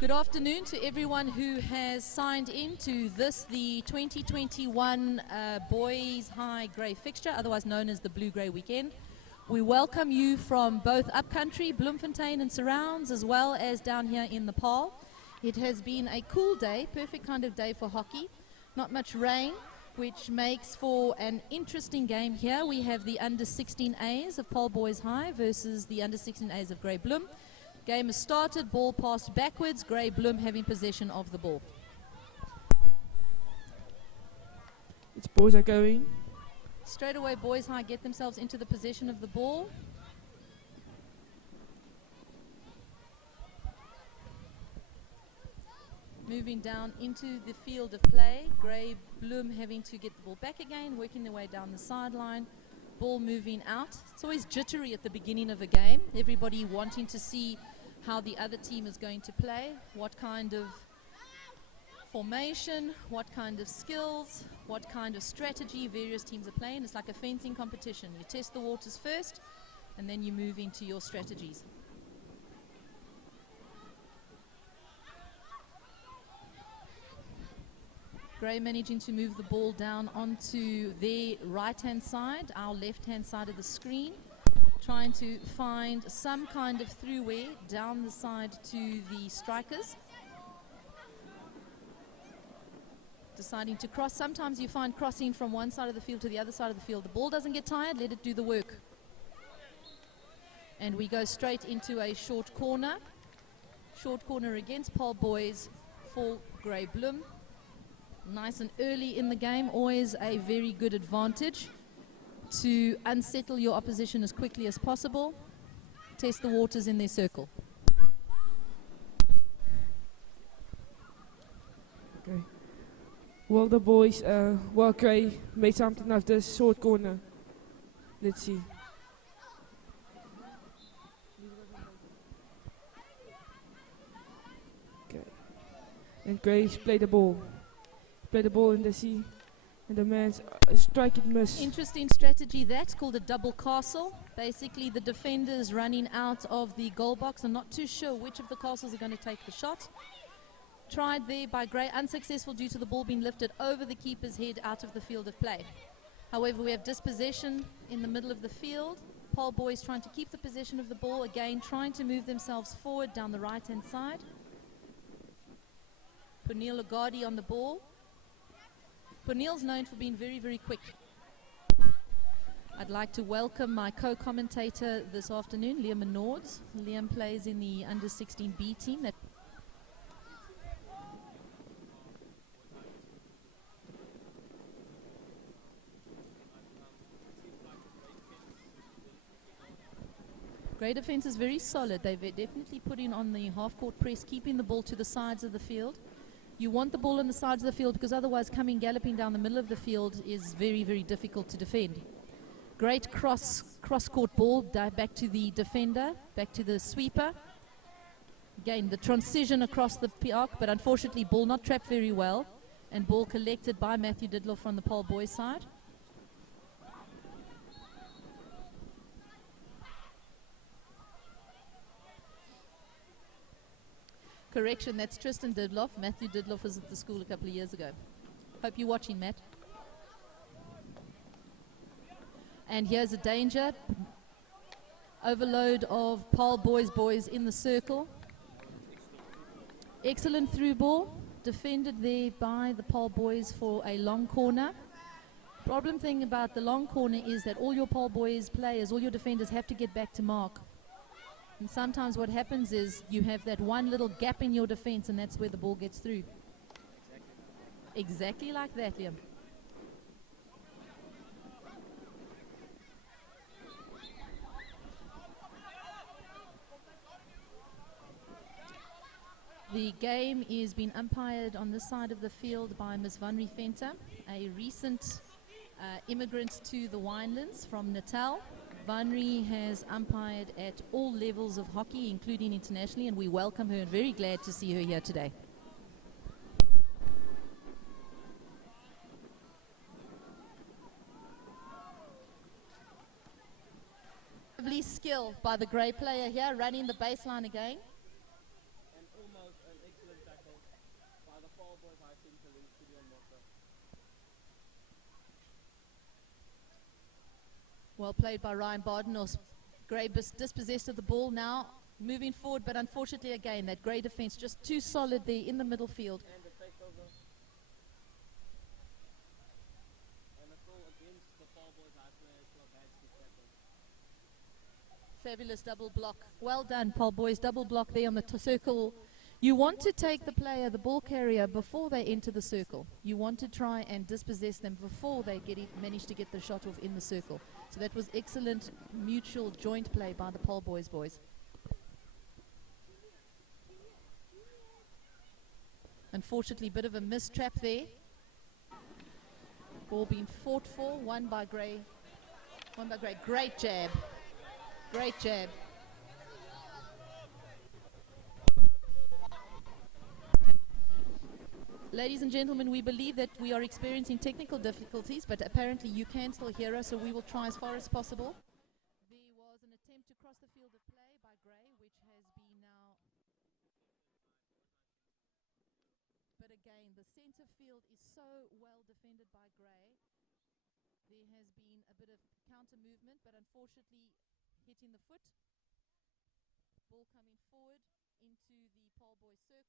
Good afternoon to everyone who has signed in to this, the 2021 Boys High Grey fixture, otherwise known as the Blue-Grey Weekend. We welcome you from both upcountry, Bloemfontein and surrounds, as well as down here in the Paarl. It has been a cool day, perfect kind of day for hockey. Not much rain, which makes for an interesting game here. We have the under-16As of Paarl Boys High versus the under-16As of Grey Bloem. Game has started, ball passed backwards, Grey Bloem having possession of the ball. Its balls are going. Straight away, Boys High get themselves into the possession of the ball. Moving down into the field of play, Grey Bloem having to get the ball back again, working their way down the sideline. Ball moving out. It's always jittery at the beginning of a game. Everybody wanting to see how the other team is going to play, what kind of formation, what kind of skills, what kind of strategy various teams are playing. It's like a fencing competition. You test the waters first, and then you move into your strategies. Grey managing to move the ball down onto their right-hand side, our left-hand side of the screen, trying to find some kind of throughway down the side to the strikers. Deciding to cross. Sometimes you find crossing from one side of the field to the other side of the field. The ball doesn't get tired, let it do the work. And we go straight into a short corner. Short corner against Paarl Boys for Grey Bloem. Nice and early in the game, always a very good advantage to unsettle your opposition as quickly as possible. Test the waters in their circle. Okay. Well, the boys, Grey made something of this short corner. Let's see. Okay. And Grey's play the ball. Play the ball in the sea, and the man's strike it miss. Interesting strategy, that's called a double castle. Basically the defenders running out of the goal box and not too sure which of the castles are going to take the shot. Tried there by Grey, unsuccessful due to the ball being lifted over the keeper's head out of the field of play. However, we have dispossession in the middle of the field. Paarl Boys trying to keep the possession of the ball, again trying to move themselves forward down the right hand side. Paarl Lagarde on the ball. Paarl's known for being very, very quick. I'd like to welcome my co-commentator this afternoon, Liam Menards. Liam plays in the under-16B team. Grey defense is very solid. They've definitely put in on the half-court press, keeping the ball to the sides of the field. You want the ball on the sides of the field because otherwise coming galloping down the middle of the field is very, very difficult to defend. Great cross-court ball back to the defender, back to the sweeper. Again, the transition across the park, but unfortunately ball not trapped very well, and ball collected by Matthew Didloff from the Paarl Boys side. Correction, that's Tristan Didloff. Matthew Didloff was at the school a couple of years ago. Hope you're watching, Matt. And here's a danger. Overload of Paarl Boys in the circle. Excellent through ball. Defended there by the Paarl Boys for a long corner. Problem thing about the long corner is that all your Paarl Boys players, all your defenders have to get back to mark. And sometimes what happens is you have that one little gap in your defense, and that's where the ball gets through. Exactly like that, Liam. The game is being umpired on this side of the field by Ms. Vanri Venter, a recent immigrant to the Winelands from Natal. Vanri has umpired at all levels of hockey, including internationally, and we welcome her and very glad to see her here today. Lovely skill by the Grey player here, running the baseline again. And almost an Well played by Ryan Bardenos. Grey dispossessed of the ball now, moving forward, but unfortunately again, that Grey defense just too solid there in the middle field. Fabulous double block. Well done, Paarl boys. Double block there on the circle. You want to take the player, the ball carrier, before they enter the circle. You want to try and dispossess them before they manage to get the shot off in the circle. So that was excellent mutual joint play by the Paarl boys. Unfortunately, bit of a mistrap there. Ball being fought for, won by Grey. Great jab. Great jab. Ladies and gentlemen, we believe that we are experiencing technical difficulties, but apparently you can still hear us, so we will try as far as possible. There was an attempt to cross the field of play by Grey, which has been now... But again, the center field is so well defended by Grey. There has been a bit of counter movement, but unfortunately hitting the foot. Ball coming forward into the Paarl boys circle.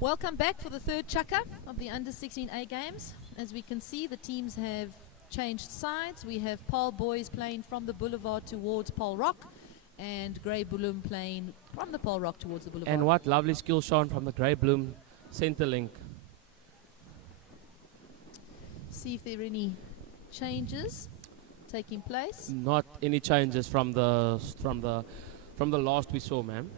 Welcome back for the third chukka of the under-16A games. As we can see, the teams have changed sides. We have Paarl boys playing from the boulevard towards Paarl Rock, and Grey Bloom playing from the Paarl Rock towards the boulevard. And what lovely skill shown from the Grey Bloom center link. See if there are any changes taking place. Not any changes from the last we saw, ma'am.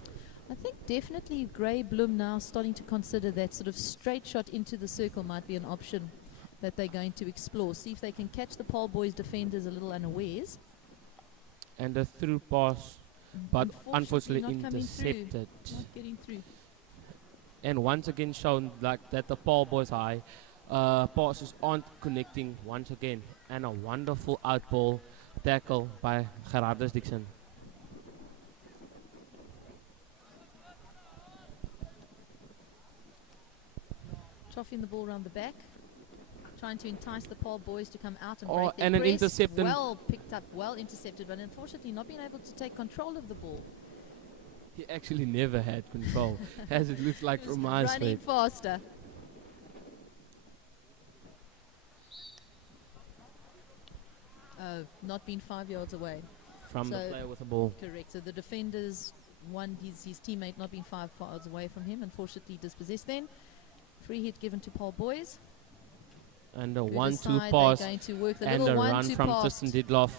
I think definitely Grey Bloom now starting to consider that sort of straight shot into the circle might be an option that they're going to explore. See if they can catch the Paarl boys defenders a little unawares. And a through pass, but unfortunately not intercepted. Not getting through. And once again shown like that the Paarl boys high passes aren't connecting once again. And a wonderful outball tackle by Gerardus Dixon. Troughing the ball around the back, trying to entice the Paarl boys to come out and break their and an press. intercepted. Well picked up, well intercepted, but unfortunately not being able to take control of the ball. He actually never had control, as it looks like from my side. Running faster. Oh, not being 5 yards away. From the player with the ball. Correct. So the defenders won his teammate not being 5 yards away from him. Unfortunately dispossessed then. Free hit given to Paarl boys. And a 1-2 pass and a run from Tristan Didloff.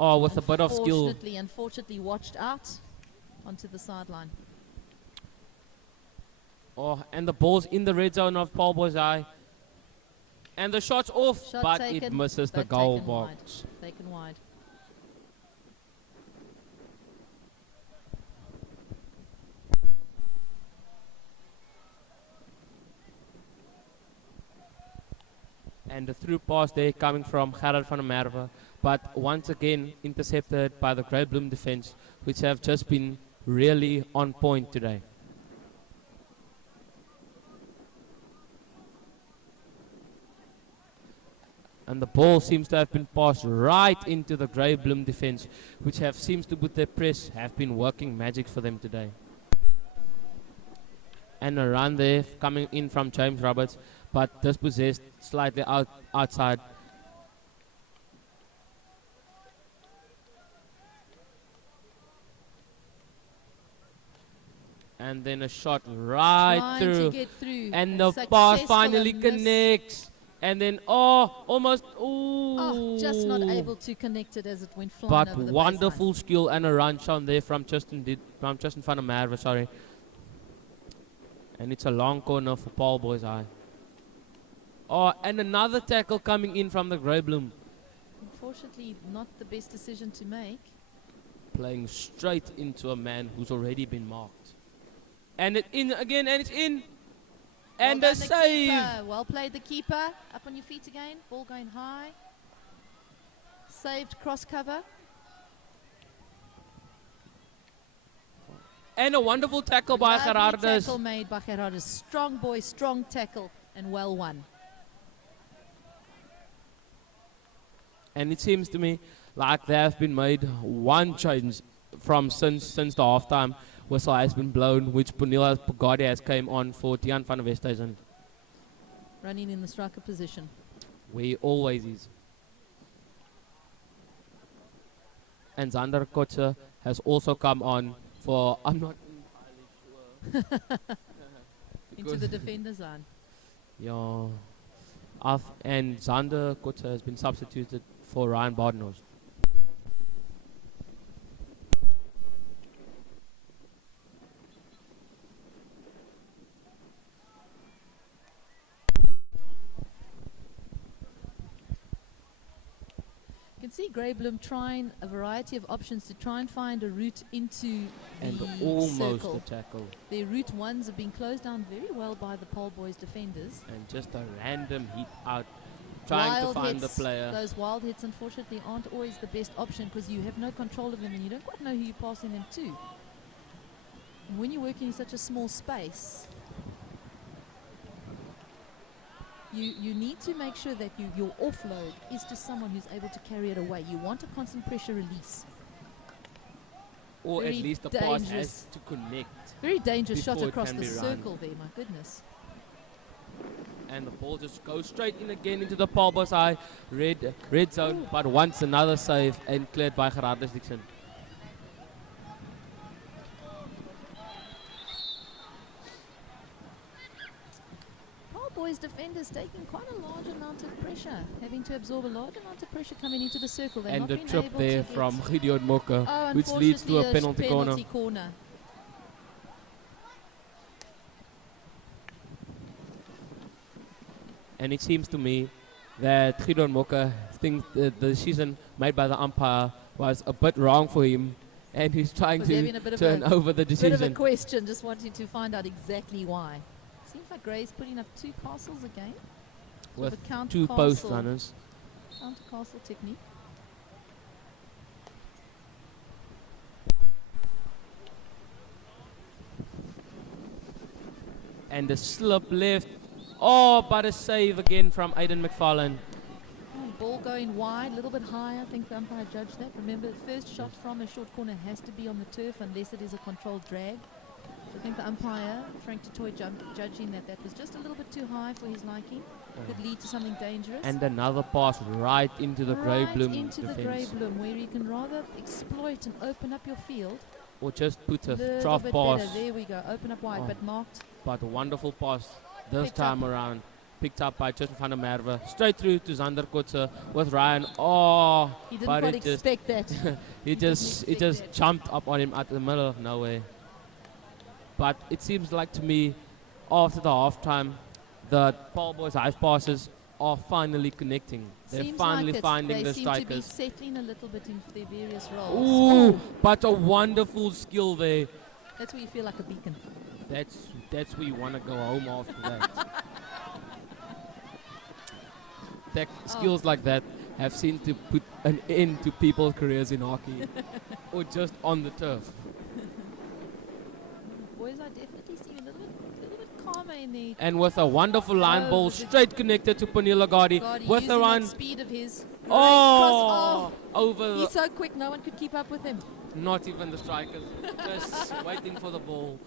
Oh, with a bit of skill. Unfortunately watched out onto the sideline. Oh, and the ball's in the red zone of Paarl boys' eye. And the shot's off, but taken, it misses the but goal taken box. Wide. Taken wide. And the through pass there coming from Gerard van der Merwe, but once again intercepted by the Grey Bloom defense, which have just been really on point today. And the ball seems to have been passed right into the Grey Bloom defense, which seems to with their press have been working magic for them today. And a run there coming in from James Roberts, but dispossessed slightly outside. And then a shot right through. To get through. And the pass finally connects. And then, almost, just not Ooh. able to connect it as it went flying But over the wonderful skill and a run shown there from Justin van der Merwe, sorry. And it's a long corner for Paarl Boys High. Oh, and another tackle coming in from the Grey Bloom. Unfortunately, not the best decision to make. Playing straight into a man who's already been marked. And it in again, and it's in. And Well a done, the save. keeper. Well played, the keeper. Up on your feet again. Ball going high. Saved cross cover. And a wonderful tackle by Lovely Gerardus. tackle made by Gerardus. Strong boy, strong tackle, and well won. And it seems to me like there have been made one change from since the halftime whistle has been blown, which Punila Pugadi has came on for Tiaan van der Westhuizen, Running in the striker position. where he always is. And Zander Kotze has also come on for, I'm not entirely sure. Into the defender's line. Yeah. And Zander Kotze has been substituted for Ryan Badenhorst. You can see Grey Bloom trying a variety of options to try and find a route into And the almost circle. a tackle. Their route ones have been closed down very well by the Paarl Boys defenders. And just a random hit out, trying Wild to find hits, the player. Those wild hits, unfortunately, aren't always the best option because you have no control of them and you don't quite know who you're passing them to. And when you're working in such a small space, you need to make sure that your offload is to someone who's able to carry it away. You want a constant pressure release. Or Very at least the pass dangerous. has to connect. Very dangerous shot Before it across can the be run. circle there, my goodness. And the ball just goes straight in again into the Paarl Boys High red zone. But once another save and cleared by Gerardus Dixon. Paarl Boys defenders taking quite a large amount of pressure, having to absorb a large amount of pressure coming into the circle. They've And not the been trip able there to get- from Gideon Mokke, Oh, which leads to a unfortunately, penalty corner. And it seems to me that Gideon Mokke thinks the decision made by the umpire was a bit wrong for him. And he's trying Was having a to bit of turn a- over the Bit of a decision. question, just wanting to find out exactly why. Seems like Gray's putting up two castles again. Sort With of a counter two post castle- runners. Counter castle technique. And the slip left. Oh, but a save again from Aidan McFarlane. Ball going wide, a little bit high. I think the umpire judged that. Remember, the first shot from a short corner has to be on the turf unless it is a controlled drag. So I think the umpire, Frank Tatoy, judging that was just a little bit too high for his liking. Could lead to something dangerous. And another pass right into the Grey right Bloom into the Grey defense. Bloom, where you can rather exploit and open up your field. Or just put a Little trough bit pass. better. There we go. Open up wide, Oh. but marked. But a wonderful pass this Picked time up. around. Picked up by Justin van der Merwe. Straight through to Zander Kotze with Ryan. Oh, He didn't but quite it just expect that. he didn't just expect that. jumped up on him at the middle of nowhere. But it seems like to me, after the halftime, the Paarl Boys High passes are finally connecting. They're Seems finally like it. finding they the seem to be strikers. settling a little bit into their various roles. Ooh, but a wonderful skill there. That's where you feel like a beacon. That's where you want to go home after that. Skills like that have seemed to put an end to people's careers in hockey or just on the turf. Boys, I definitely see a little bit calmer in the And with a wonderful line Oh, ball was it- straight connected to Panila Gadi God, with using a run. that speed of his. Great Oh, cross. over Oh, the, he's so quick, no one could keep up with him. not even the strikers, just waiting for the ball.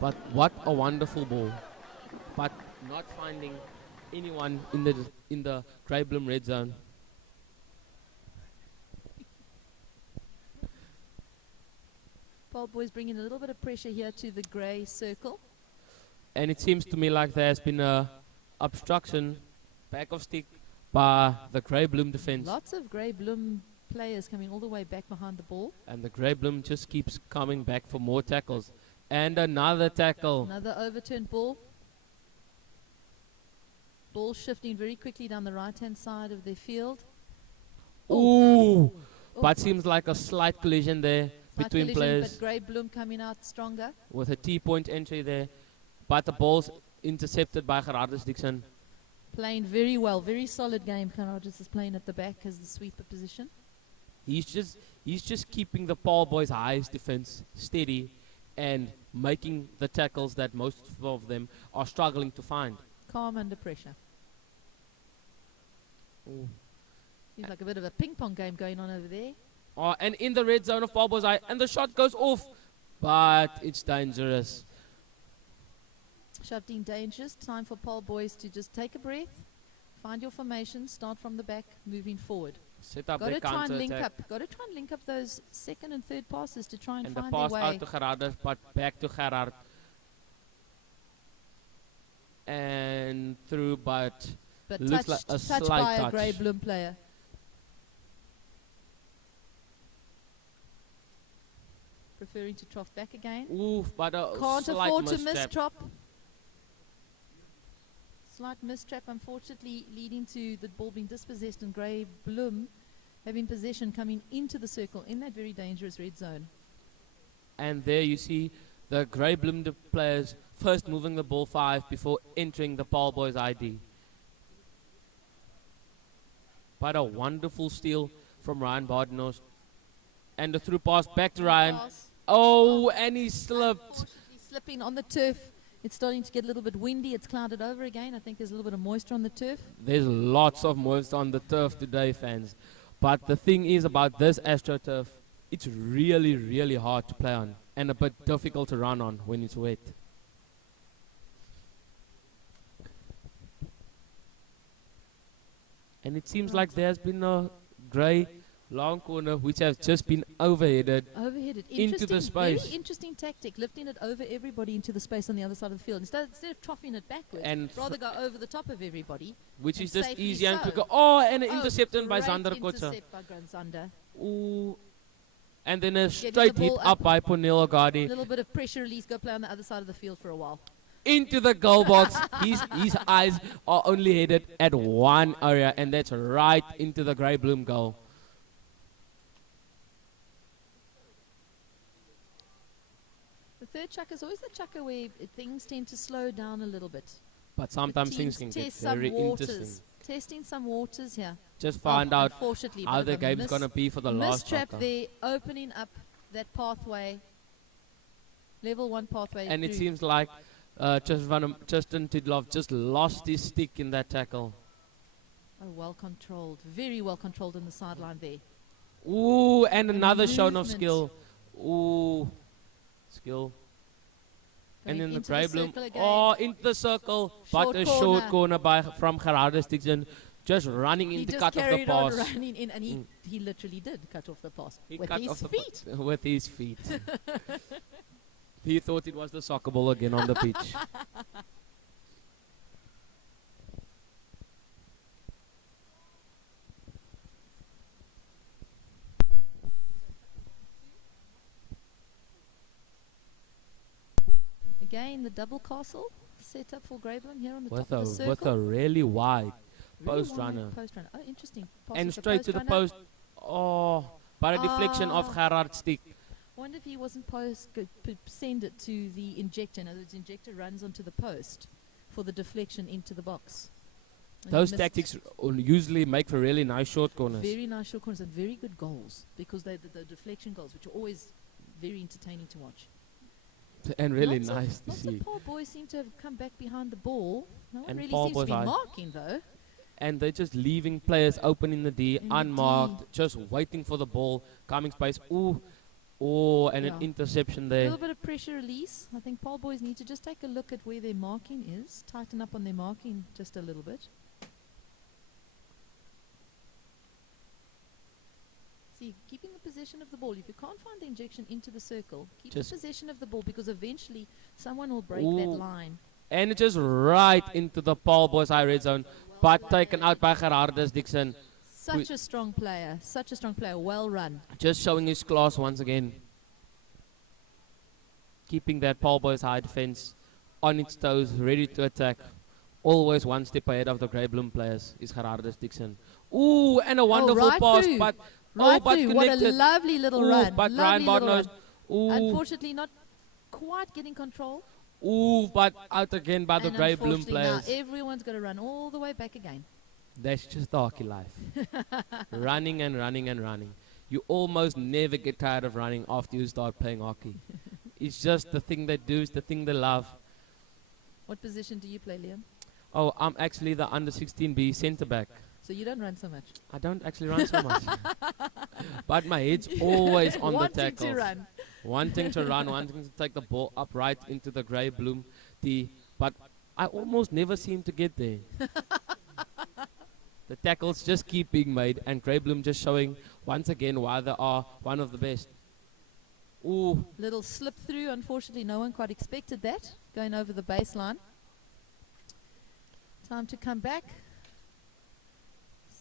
But what a wonderful ball. But not finding anyone in the Grey Bloom red zone. Paarl Boys bringing a little bit of pressure here to the grey circle. And it seems to me like there has been a obstruction, back of stick, by the Grey Bloom defense. Lots of Grey Bloom players coming all the way back behind the ball. And the Grey Bloom just keeps coming back for more tackles. And another tackle. Another overturned ball. Ball shifting very quickly down the right-hand side of their field. Ooh. Oh. But seems like a slight collision there Slight between collision, players but Grey Bloom coming out stronger. with a T-point entry there. But the ball's intercepted by Gerardus Dixon. Playing very well, very solid game. Gerardus is playing at the back as the sweeper position. He's just keeping the Paarl boys' highest defense steady and making the tackles that most of them are struggling to find. Calm under pressure. Ooh. Seems like a bit of a ping pong game going on over there. And in the red zone of Paarl boys' eye, and the shot goes off, but it's dangerous. Shoved in dangerous. Time for Paarl boys to just take a breath, find your formation, start from the back, moving forward. Set up Got their to try and link counter-attack. up. Got to try and link up those second and third passes to try and And the find their pass way. out to Gerardus, but back to Gerard. And through, but But looks touched, like a touched slight by a touch. Grey Bloom player. Preferring to trough back again. oof, but a Can't slight afford to miss misstep. drop. Slight mistrap, unfortunately, leading to the ball being dispossessed and Grey Bloom having possession coming into the circle in that very dangerous red zone. And there you see the Grey Bloom players first moving the ball 5 before entering the Paarl boys' ID. But a wonderful steal from Ryan Bardenos. And the through pass back to Ryan. Pass. Oh, and he slipped. Unfortunately, slipping on the turf. It's starting to get a little bit windy. It's clouded over again. I think there's a little bit of moisture on the turf. There's lots of moisture on the turf today, fans. But the thing is about this AstroTurf, it's really, really hard to play on and a bit difficult to run on when it's wet. And it seems like there's been a grey long corner which has just been overheaded. Overheaded. Into the space. Very interesting tactic, lifting it over everybody into the space on the other side of the field. Instead of troughing it backwards, And rather go over the top of everybody. Which and is just safely easy and so. quicker. Oh, and an Oh, interception by great Zander Kotze. intercept by Zander. Ooh. And then a Getting straight the hit ball up up. by Ponel A Agadi little bit of pressure release, go play on the other side of the field for a while. into the goal box. His eyes are only headed at one area, and that's right into the Grey Bloom goal. The third chucker is always the chucker where things tend to slow down a little bit. But The sometimes things teams can get test some very waters. interesting. Testing some waters here. Just find out Unfortunately, how bit the of a game's going to be for the last mistrap chucker. there, opening up that pathway, level 1 pathway. And it through. seems like Justin Tidlov just lost his stick in that tackle. Oh, well controlled, very well controlled on the sideline there. Ooh, and another shown of movement. skill. Ooh, skill. And Going then the into Grey Bloom. circle again. Oh, into the circle. Short But a corner. short corner from Gerardus Dixon. Just running He in to just cut off the carried on pass. running in, and he literally did cut off the pass He with cut his off the feet. with his feet. He thought it was the soccer ball again on the pitch. Again, the double castle set up for Grey Bloom here on the with top of the circle. a really wide Really post wide runner. Post runner. Oh, interesting. Pass And with the straight to the runner. post. Oh, but a deflection of Ah. Gerard's stick. Wonder if he wasn't send it to the injector. In other words, injector runs onto the post for the deflection into the box. And he Those missed. tactics usually make for really nice short corners. Very nice short corners and very good goals because they're the deflection goals, which are always very entertaining to watch. And really Lots nice of, to lots see. of poor boys seem to have come back behind the ball. No one And really Paarl seems to boys be are- marking though. And they're just leaving players open in the D, In the unmarked, just waiting for the ball, coming space. Ooh, oh, and an Yeah. interception A there. little bit of pressure release. I think Paarl boys need to just take a look at where their marking is, tighten up on their marking just a little bit. See, keeping the possession of the ball. If you can't find the injection into the circle, keep the Just- possession of the ball because eventually someone will break that Ooh. line. And just right into the Paarl boys high red zone. but taken out by Gerardus Dixon. Such a strong player. Such a strong player. Well run. Just showing his class once again. Keeping that Paarl Boys high defense on its toes, ready to attack. Always one step ahead of the Grey Bloom players is Gerardus Dixon. Ooh, and a wonderful right pass, through. but Right but through. What a connected. lovely little Ooh, run. but Lovely Ryan Bart little knows. run. Ooh, Unfortunately, not quite getting control. ooh, but out again by the And Grey Bloom unfortunately now players. everyone's got to run all the way back again. That's just the hockey life. Running and running and running. You almost never get tired of running after you start playing hockey. It's just the thing they do, it's the thing they love. What position do you play, Liam? Oh, I'm actually the under 16B centre back. So you don't run so much. I don't actually run so much. But my head's always on the Wanting tackles. to run. Wanting to run, wanting to take the ball up right into the Grey Bloom tee. But I almost never seem to get there. The tackles just keep being made, and Grey Bloom just showing once again why they are one of the best. Ooh, Little slip through. Unfortunately, no one quite expected that. Going over the baseline. Time to come back.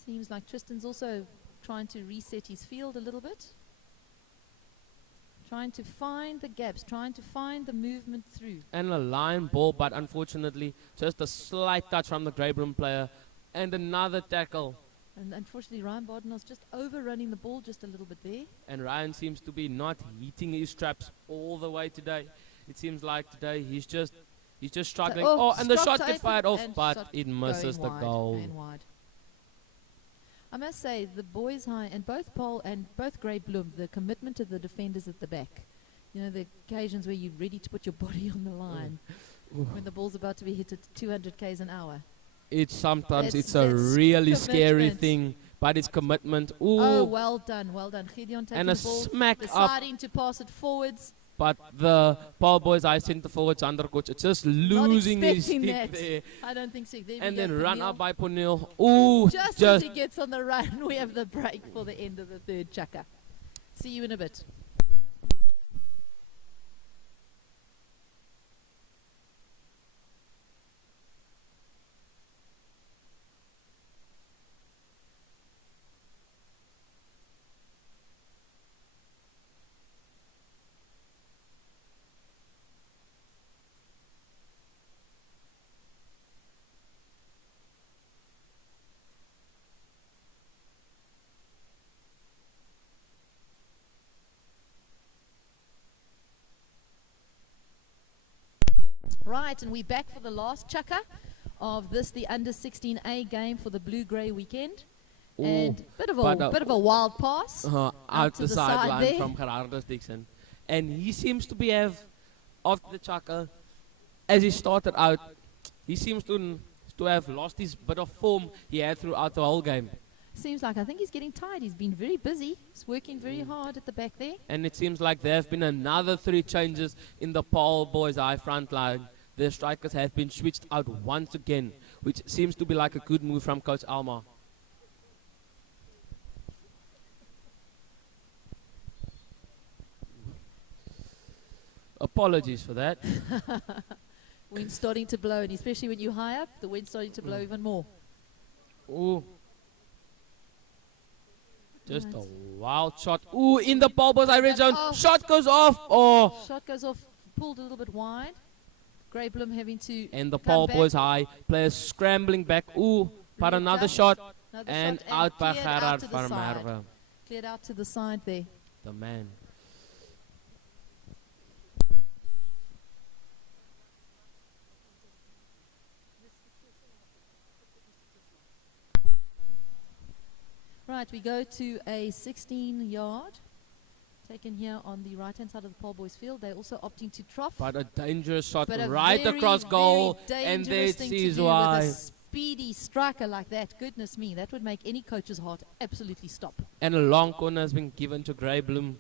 Seems like Tristan's also trying to reset his field a little bit. Trying to find the gaps, trying to find the movement through. and a line ball, but unfortunately, just a slight touch from the Grey Bloom player, and another tackle. And unfortunately, Ryan Barden's just overrunning the ball just a little bit there. And Ryan seems to be not hitting his straps all the way today. It seems like today he's just struggling. oh, And the struck shot gets taken fired off, and but shot it misses the going wide, goal. going wide. I must say, the boys high and both Paarl and both Grey Bloom, the commitment of the defenders at the back. You know, the occasions where you're ready to put your body on the line when the ball's about to be hit at 200 k's an hour. It's sometimes That's- it's a that's really scary commitment. thing, but it's commitment. Ooh, Oh, well done, well done. Gideon taking and a the ball, smack up, deciding to pass it forwards. but the Paarl Boys I centre forwards under coach, it's just losing his expecting stick that. there, I don't think so. There and we then go, run Pernille. up by Paarl. Ooh, Just as he gets on the run, we have the break for the end of the third chukka. See you in a bit. Right, and we're back for the last chukka of this, the under 16A game for the Blue-Grey weekend. Ooh, And bit but, of a wild pass. out to the the sideline side there. from Gerardus Dixon, and he seems to be after the chukka, as he started out, he seems to have lost his bit of form he had throughout the whole game. Seems like I think he's getting tired. He's been very busy. He's working very hard at the back there. And it seems like there have been another 3 changes in the Paarl Boys high front line. Their strikers have been switched out once again, which seems to be like a good move from Coach Alma. Apologies for that. Wind's starting to blow, and especially when you're high up, the wind's starting to blow even more. Ooh. Just Right. a wild shot. Ooh, in the Paarl Boys high red zone. Oh. Shot goes off. Oh. Shot goes off, pulled a little bit wide. Grey Bloom having to And the come Paarl back. Boys high players scrambling back. Ooh, but Red another dot. shot. Another And shot out by cleared out Gerard to the van side. Merwe. Cleared out to the side there. The man. Right, we go to a 16-yard. Taken here on the right-hand side of the Paarl Boys field. They're also opting to trough. But a dangerous shot But a right very, across goal. very And there dangerous it thing to sees do why. with a speedy striker like that. Goodness me, that would make any coach's heart absolutely stop. And a long corner has been given to Grey Bloom.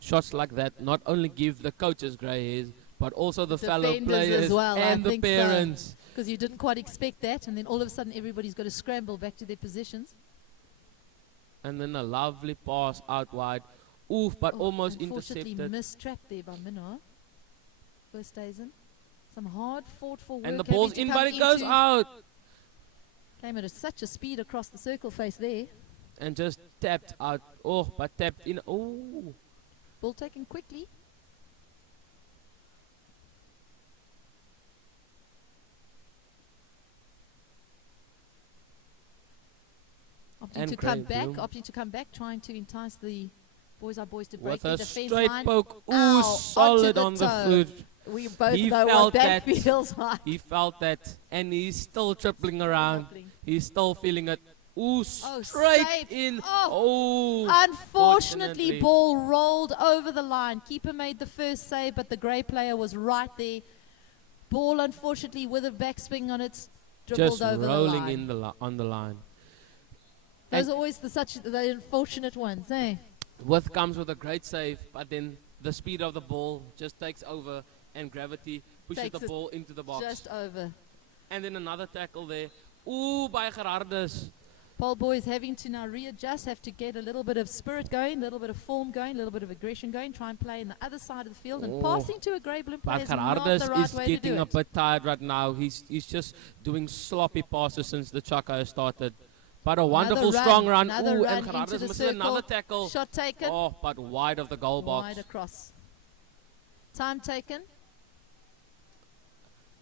Shots like that not only give the coaches grey hairs, but also the fellow Defenders players as well, I and the think so. parents. Because you didn't quite expect that, and then all of a sudden everybody's got to scramble back to their positions. And then a lovely pass out wide. Oof, but Oh, almost unfortunately intercepted. mistrapped there by Minnar. First Dazen. Some hard fought for work. And the having ball's to in, come but it goes into- out. Came at such a speed across the circle face there. And just tapped out. Oh, but tapped in. Oh. Ball taken quickly. Opting And to come Grey back, Bloom. opting to come back, trying to entice the boys to break With the a defense straight line. poke. Ooh, Ow, solid onto on the the toe. foot. We both He know what felt that that. feels like. He felt that. And he's still tripling around. He's still feeling it. Ooh, straight safe. in. Oh. Oh. Unfortunately, Fortunately. ball rolled over the line. Keeper made the first save, but the grey player was right there. Ball, unfortunately, with a backspin on it, dribbled Just over rolling the line. on the line. Those And- are always the unfortunate ones, eh? Comes with a great save, but then the speed of the ball just takes over and gravity pushes Takes the it ball into the box. Just over. And then another tackle there. Ooh, by Gerardus. Paarl boys having to now readjust, have to get a little bit of spirit going, a little bit of form going, a little bit of aggression going, try and play in the other side of the field, and Oh. passing to a grey bloom player But is not Gerardus the right is way to do getting a it. bit tired right now. He's just doing sloppy passes since the Chaka has started. But a wonderful Another strong run. another Ooh, run and into Gerardus the misses circle. another tackle. Shot taken, Oh, but wide of the goal box. wide across. Time taken.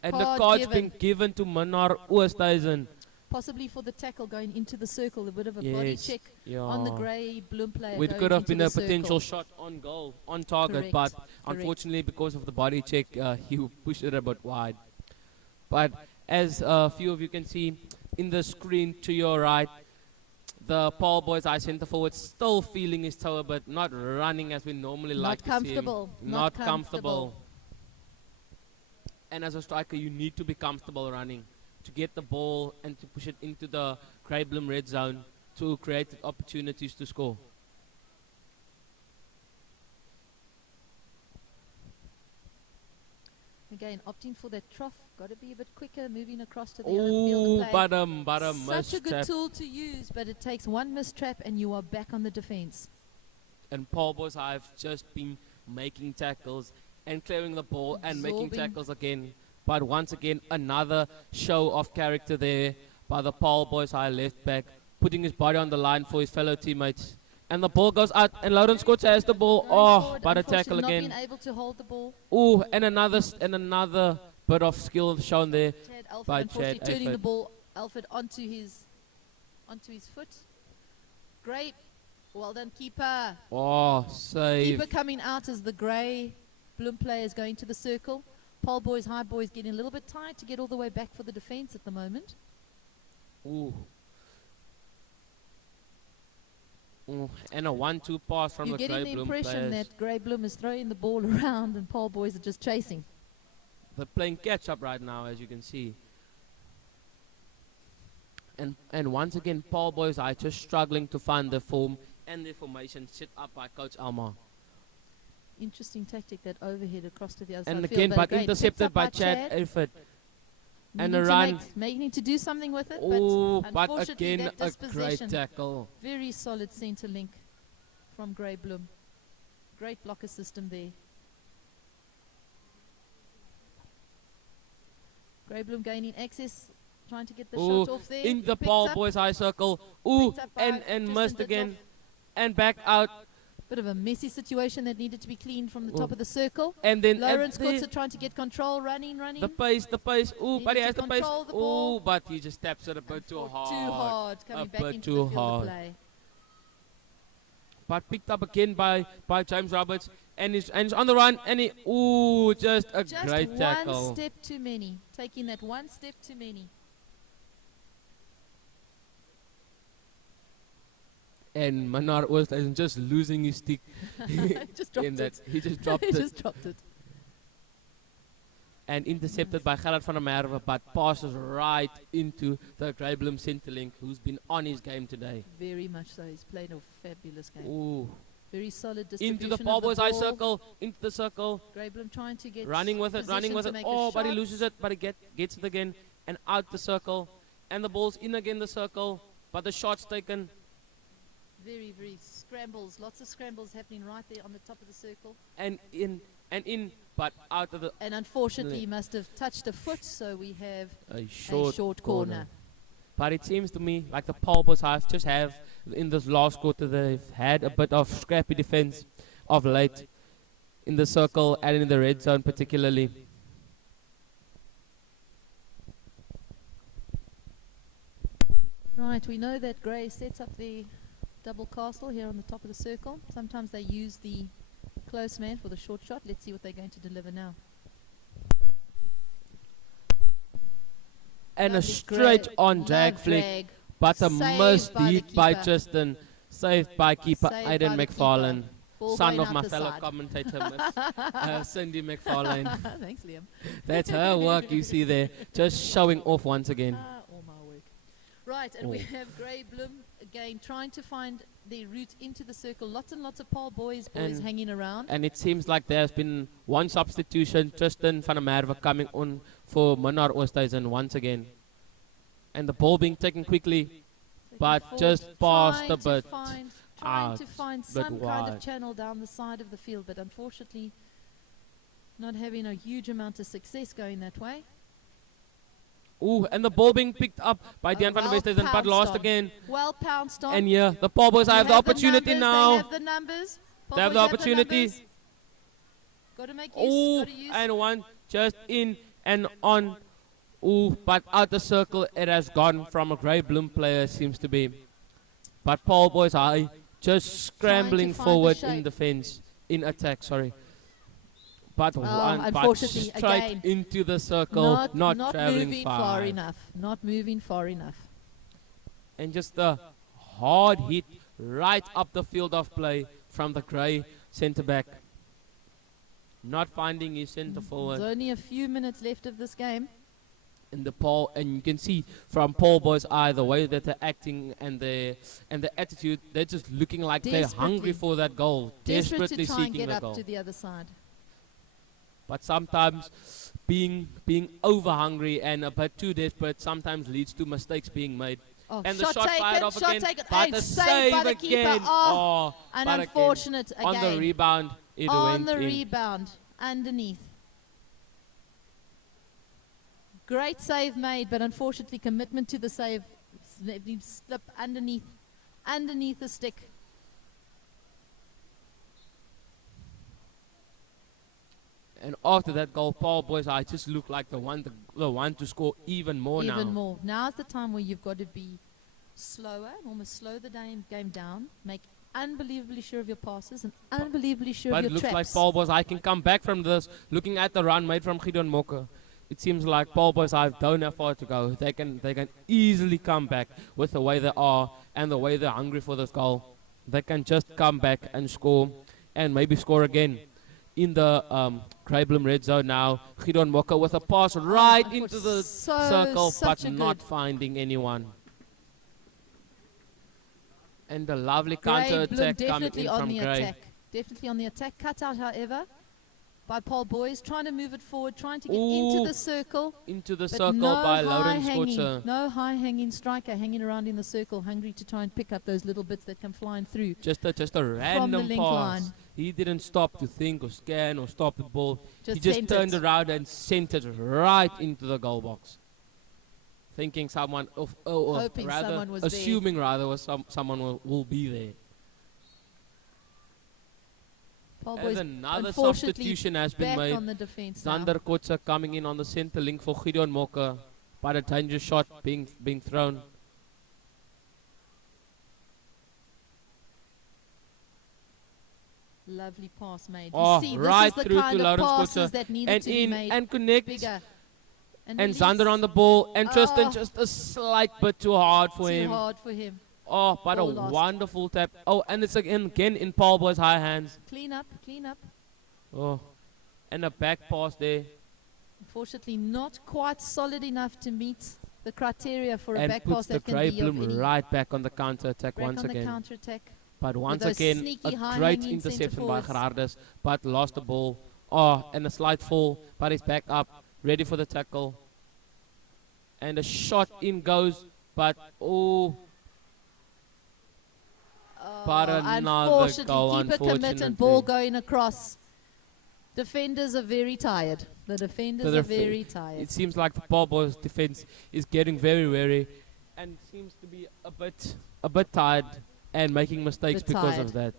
And the Card card's given. been given to Minnar Oosthuizen. Possibly for the tackle going into the circle, a bit of a body Yes, check yeah. on the grey bloom player. It going could have into been the a potential circle. shot on goal, on target, Correct, but correct. unfortunately because of the body check, he pushed it a bit wide. But as a few of you can see in the screen to your right, the Paarl boys, our centre forward, still feeling his toe, but not running as we normally Not like to see him. comfortable, Not not comfortable. And as a striker, you need to be comfortable running to get the ball and to push it into the grey bloom red zone to create opportunities to score. Again, opting for that trough. Got to be a bit quicker, moving across to the other field Ooh, and play. but a Such a good mistrap. tool to use, but it takes one mistrap and you are back on the defense. And Paarl boys have just been making tackles and clearing the ball and making Absorbing. tackles again. But once again, another show of character there by the Paarl boys high left back, putting his body on the line for his fellow teammates. And the ball goes out, and Lawrence Scott has the ball. Going Oh, forward, but a unfortunately tackle not again. being able to hold the ball. Ooh, and another bit of skill shown there. Chad Alfred By unfortunately Chad turning the Alfred. ball Alfred onto his foot. Great. Well done, keeper. Oh, save. Keeper coming out as the grey bloom players going to the circle. Paarl boys, high boys getting a little bit tight to get all the way back for the defense at the moment. Ooh. Ooh, and a 1-2 pass from You're the getting grey the bloom impression players. that grey bloom is throwing the ball around and Paarl boys are just chasing. They're playing catch up right now, as you can see. And once again, Paarl boys are just struggling to find their form and their formation set up by Coach Alma. Interesting tactic, that overhead across to the other And side of the again, field. but great. Picked intercepted up by Chad Alfred. And Needing a to run. needing to do something with it, Ooh, but but unfortunately again, that a great dispossession. tackle. Very solid centre link from Grey Bloom. Great blocker system there. Grey Bloom gaining access, trying to get the Ooh, shot off there. in the Picked Paarl up, boys high circle. Ooh, picked up by and Tristan missed Ditloff. again. And back out. Bit of a messy situation that needed to be cleaned from the top Ooh. of the circle. And then at Lawrence the- Kotze trying to get control, running. The pace. Ooh, Needed but he to has the pace. control the ball. Ooh, but he just taps it a bit too Fought hard. Too hard, A coming back bit into too the field hard. of play. But picked up again by James Roberts. And he's on the run. And he, ooh, just a Just great one tackle. step too many. Taking that one step too many. And Manar Oosthuizen just losing his stick. Just dropped in that. it. He just dropped He it. just dropped it. And intercepted by Gerard van der Merwe, but passes right into the Grey Bloom Centerlink, who's been on his game today. Very much so. He's played a fabulous game. Ooh. Very solid distribution Into the of Paarl boys high ball. circle, into the circle, Grey Bloom trying to get running with it. position to make a Oh, but he shot. loses it, but he gets it again, and out the circle, and the ball's in again the circle, but the shot's taken. Very, very scrambles. Lots of scrambles happening right there on the top of the circle. And and in, but out of the And unfortunately, he must have touched a foot, so we have a a short corner. But it seems to me like the Paarl boys have in this last quarter they've had a bit of scrappy defense of late in the circle and in the red zone particularly. Right, we know that Grey sets up the double castle here on the top of the circle. Sometimes they use the close man for the short shot. Let's see what they're going to deliver now. And a Lovely straight Grey. on Love drag flick, drag. but a Saved missed by the hit by keeper. Tristan, saved by keeper Saved Aiden by the McFarlane, keeper. Ball son going of out my the fellow side. commentator, Miss Cindy McFarlane. Thanks, Liam. That's her work you see there, just showing off once again. All my work. Right, and we Oh. have Grey Bloom again trying to find their route into the circle. Lots and lots of Paarl boys And- hanging around. And it seems like there's been one substitution, Tristan van der Merwe coming on for Minnar Oosthuizen once again. And the ball being taken quickly, Taking but forward, just past trying a to bit find- out, Trying to find bit some kind of wide. channel down the side of the field, but unfortunately not having a huge amount of success going that way. Ooh, and the ball being picked up by Dian van der well Westhuizen, but pounced lost on. again. Well pounced on. And here, the Paarl boys You have the opportunity numbers, now. They have the numbers. Paarl They have boys the opportunity. numbers. Got to make use. Ooh, Got to use. and one just in and on. Ooh, but out the circle it has gone from a Grey Bloom player, seems to be. But Paarl boys are just scrambling find the forward in shape. defense, in attack, sorry. But but unfortunately, straight again, into the circle, not not traveling moving far. far enough. Not moving far enough. And just a hard hit right up the field of play from the Grey centre back. Not finding his centre forward. There's only a few minutes left of this game. In the Paarl, and you can see from Paarl boys' eye the way that they're acting and the attitude. They're just looking like they're hungry Desperately. for that goal, Desperate desperately to try and seeking get the up goal. to the other side. But sometimes being over hungry and a bit too desperate sometimes leads to mistakes being made. Oh, And the shot taken, fired off shot again, taken. but And a saved save by the keeper. again. Oh, Oh, an but again, unfortunate again. on the rebound, it On went the in. rebound, underneath. Great save made, but unfortunately commitment to the save. Slip underneath the stick. And after that goal, Paarl boys, I just look like the one to score even more now. Even more. Now's the time where you've got to be slower, almost slow the game down, make unbelievably sure of your passes and unbelievably sure But of it your looks like traps. Paarl boys, I can come back from this. Looking at the run made from Gideon Mokke, it seems like Paarl boys, I don't have far to go. They can easily come back with the way they are and the way they're hungry for this goal. They can just come back and score, and maybe score again. In the Grey Bloom red zone now, Gideon Mokke with a pass right into the circle, but not finding anyone. And a lovely counter attack coming in from Grey. Attack. Definitely on the attack. Cut out, however, by Paarl boys, trying to move it forward, trying to get into Ooh, the circle. Into the But circle no by high Lawrence hanging, Kotze. no high hanging striker hanging around in the circle, hungry to try and pick up those little bits that come flying through. Just a random link pass. line. He didn't stop to think or scan or stop the ball. Just He just sent turned it. around and sent it right into the goal box. Thinking someone, or Hoping rather, someone was there. assuming rather was someone will be there. Paarl And boys, another unfortunately, substitution has been back made. on the defense now. Zander Kotze coming in on the center link for Gideon Mokke. But a dangerous shot being thrown. Lovely pass made. Oh, you see, right this is the through to kind of Lawrence passes Kotze. that needed And to be in made and connect. bigger. And release. Zander on the ball. And Tristan Oh. just a slight bit too hard for Too him. hard for him. Oh, but a Ball lost. wonderful tap. Oh, and it's again in Paarl boys' high hands. Clean up, clean up. Oh, and a back pass there. Unfortunately, not quite solid enough to meet the criteria for a And back pass puts the that can Grey be of Bloom any right back on the counter attack back once on the again. counter attack. But once those again, sneaky a great high-hanging interception by centre-forwards. Gerardus, but lost the ball. Oh, and a slight fall, but he's back up, ready for the tackle. And a shot in goes, but oh, but another Unfortunately, goal, keeper commit and unfortunately. ball going across. Defenders are very tired. The defenders The are def- very tired. It seems like the Paarl boys' defense is getting very wary and seems to be a bit tired and making mistakes Bit because tired. of that.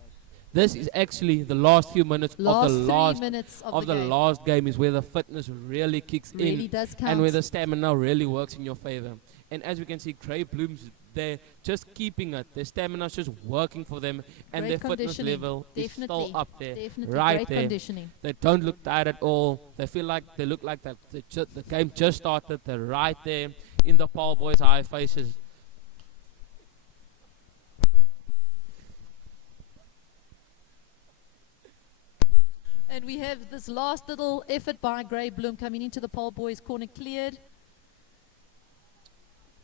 This is actually the last few minutes Last of the 3 last minutes of the the game. last game is where the fitness really kicks Really in does count. and where the stamina really works in your favor. And as we can see, Grey Blooms, they're just keeping it. Their stamina's just working for them, and Great their fitness conditioning. level is Definitely. still up there, Definitely right great there. conditioning. They don't look tired at all. They feel like they look like that. The game just started. They're right there in the Paarl boys' high faces. And we have this last little effort by Grey Bloom coming into the Paarl boys' corner, cleared.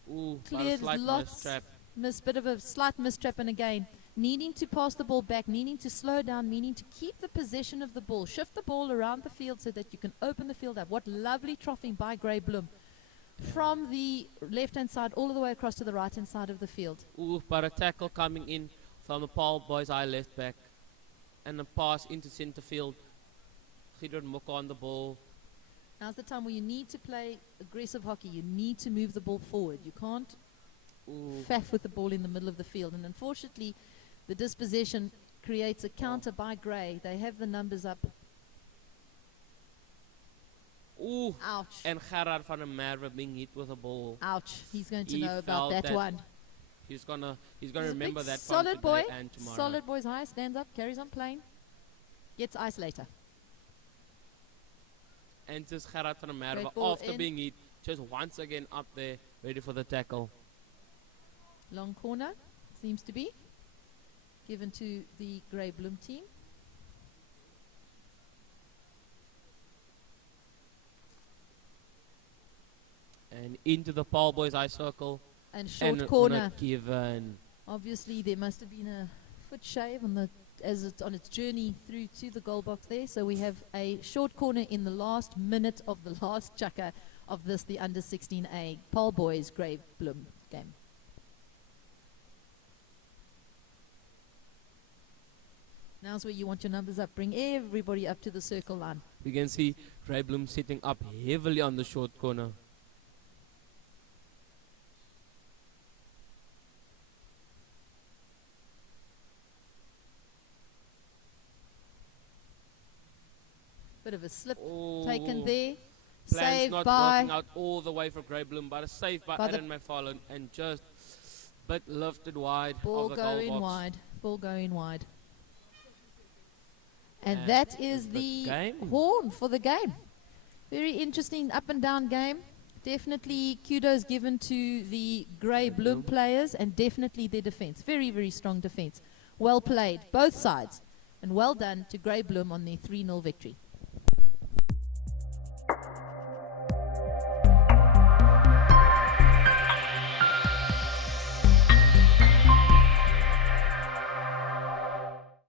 Ooh, but a Cleared slight lots. mistrap. Bit of a slight mistrap, and again, needing to pass the ball back, needing to slow down, meaning to keep the possession of the ball, shift the ball around the field so that you can open the field up. What lovely troughing by Grey Bloom from the left-hand side all the way across to the right-hand side of the field. Ooh, but a tackle coming in from the Paarl boys' high left back, and a pass into centre field. Gideon Mokka on the ball. Now's the time where you need to play aggressive hockey. You need to move the ball forward. You can't Ooh. faff with the ball in the middle of the field. And unfortunately, the dispossession creates a counter by Grey. They have the numbers up. Ooh. Ouch. And Gerard van der Merwe being hit with a ball. Ouch. He's going to He know about felt that that one. He's gonna He's a remember big that from solid boy. today and tomorrow. Solid boy's high. Stands up. Carries on playing. Gets ice later. And just Gerard van der Merwe Great ball after in. being hit, just once again up there, ready for the tackle. Long corner. Seems to be. Given to the Grey Bloom team. And into the Paarl boys' eye circle. And short and corner. Given. Obviously, there must have been a foot shave on the as it's on its journey through to the goal box there. So we have a short corner in the last minute of the last chukker of this, the under 16A Paarl boys Grey Bloom game. Now's where you want your numbers up. Bring everybody up to the circle line. We can see Grey Bloom sitting up heavily on the short corner. Bit of a slip Oh, taken there. plans Saved not by working out all the way for Grey Bloom, but a save by By the- Aaron McFarlane and just bit lifted wide ball of the goal going box. wide. Ball going wide. And And that is the the game. horn for the game. Very interesting up and down game. Definitely kudos given to the Grey Bloom players and definitely their defense. Very, very strong defense. Well played, both sides. And well done to Grey Bloom on their 3-0 victory.